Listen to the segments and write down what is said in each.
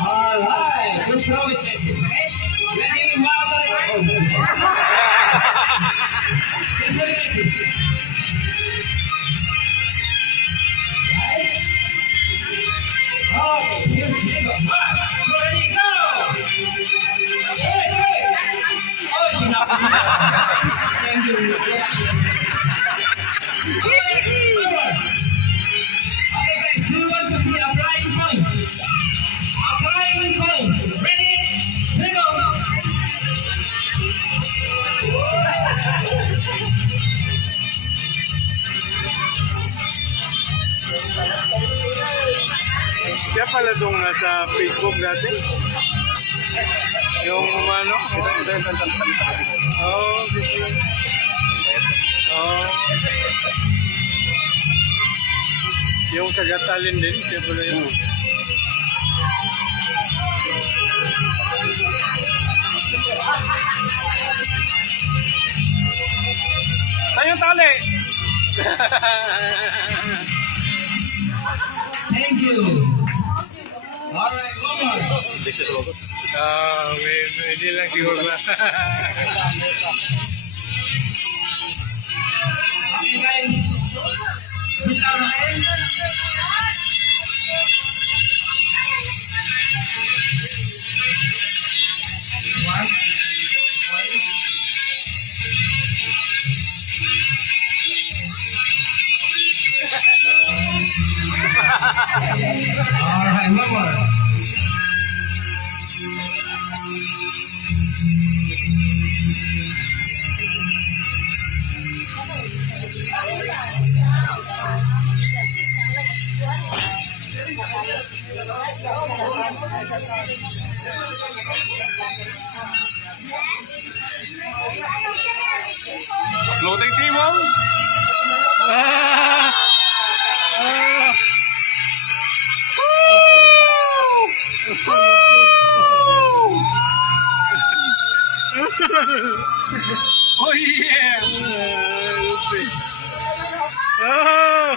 All right, let's go with it. Ready, okay, here we go. Ready, go! Hey, hey! Oh, thank you. Okay, guys, we want to see applying points. Applying points. Ready? Here we go. Siya pala doon nasa Facebook natin. Yung umano. Oh, dito. Oh. Yung sa Gatalin din, siya pala yun. Tayo tali! Thank you. All right, one more. Hindi lang siguro na. Okay, guys. Sit down again. One. All right, one more. Floating table? Ah! Ah! Oh yeah! Oh!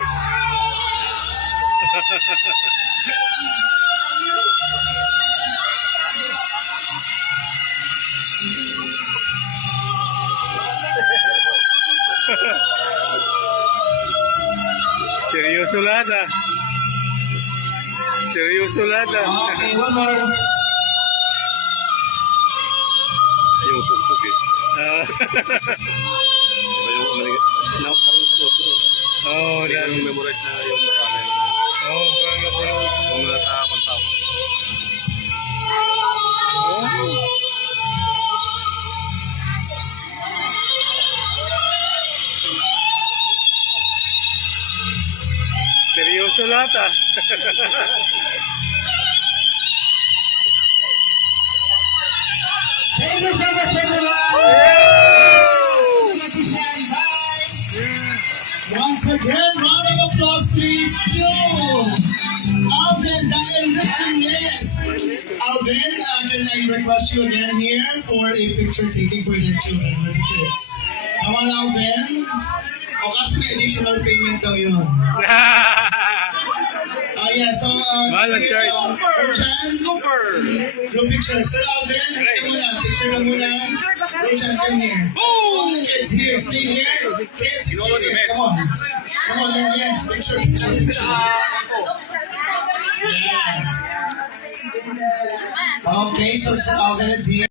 Seryoso lahat ah. Seryoso lahat ah. Okay, one more. Yung tugtog eh. Oh, Hindi dahil yung memorize na yung mukha na yun. oh, parang napanood. Kung nakakanta mo. Oh. Seryoso lahat ah. Thank you so much, everyone. Once again, round of applause, please, to Alvin, the illusionist. Alvin, can I request you again here for a picture taking for the children, for the kids? Come on, Alvin. O kasi may additional payment daw yun. Yeah, so, Mahal siya. Roshan, Super! no picture. Sir Alvin, halika muna. Picture ka muna. Roshan, come here. All the kids here, stay here. Kids, stay here. Come on. Come on, yeah. Picture. Yeah. Okay, so Alvin is here.